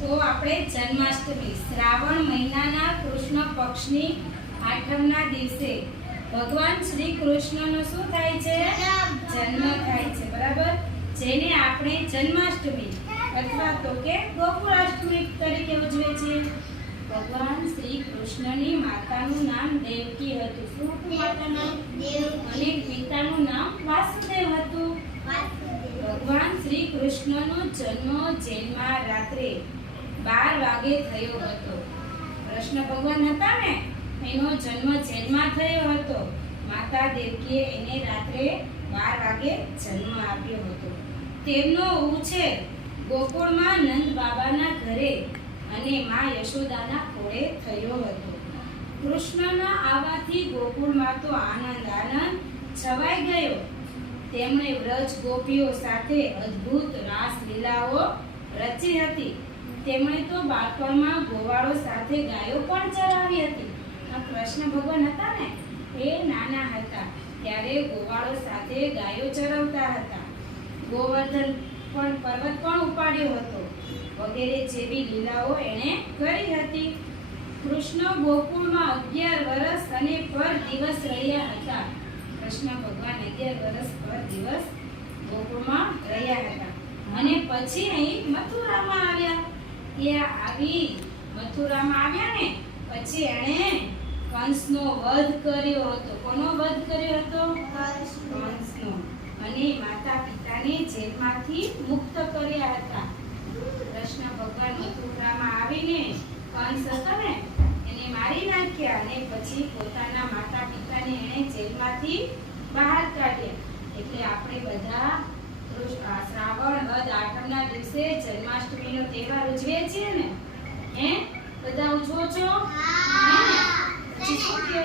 તો આપણે જન્માષ્ટમી શ્રાવણ મહિનાના કૃષ્ણ પક્ષની આઠમના દિવસે ભગવાન શ્રી કૃષ્ણનો શું થાય છે? જન્મ થાય છે બરાબર? જેને આપણે જન્માષ્ટમી અથવા તો કે ગોકુળાષ્ટમી તરીકે ઉજવે છે ભગવાન શ્રી કૃષ્ણની માતાનું નામ દેવકી હતું. શું હતું માતાનું? અને પિતાનું નામ વાસુદેવ હતું. ભગવાન શ્રી કૃષ્ણનો જન્મ જેલમાં રાત્રે બાર વાગે થયો હતો. કૃષ્ણ ભગવાન હતા ને, એનો જન્મ જેલમાં થયો હતો. માતા દેવકીએ એને રાત્રે બાર વાગે જન્મ આપ્યો હતો. તેમનો ઉછેર ગોકુળમાં નંદ બાબાના ઘરે અને મા યશોદાના ખોળે થયો હતો. કૃષ્ણના આવવાથી ગોકુળમાં તો આનંદ આનંદ છવાઈ ગયો. તેમણે વ્રજ ગોપીઓ સાથે અદ્ભુત રાસ લીલાઓ રચી હતી. તેમણે તો બાળપણમાં ગોવાળો સાથે ગાયો પણ ચરાવી હતી. આ કૃષ્ણ ભગવાન હતા ને? એ નાના હતા. ત્યારે ગોવાળો સાથે ગાયો ચરાવતા હતા. ગોવર્ધન પણ પર્વત પણ ઉપાડ્યો હતો. વગેરે જેવી લીલાઓ એણે કરી હતી. કૃષ્ણ ગોકુળમાં અગિયાર વર્ષ અને પર દિવસ રહ્યા હતા. કૃષ્ણ ભગવાન અગિયાર વર્ષ પર દિવસ ગોકુળમાં રહ્યા હતા. અને પછી અહીં મથુરામાં આવ્યા ત્યાં આવી મથુરામાં આવ્યા ને, પછી એણે કંસનો વધ કર્યો હતો. કોનો વધ કર્યો હતો? કંસનો. અને માતા પિતાને જેલમાંથી મુક્ત કર્યા હતા. કૃષ્ણ ભગવાન મથુરામાં આવીને કંસ હતો ને, એને મારી નાખ્યા અને પછી પોતાના માતા પિતાને એણે જેલમાંથી બહાર કાઢ્યા. એટલે આપણે બધા શ્રાવણ આઠમના દિવસે જન્માષ્ટમીનો તહેવાર ઉજવે છે ને? હે? બધા ઉજવો છો? પછી કે?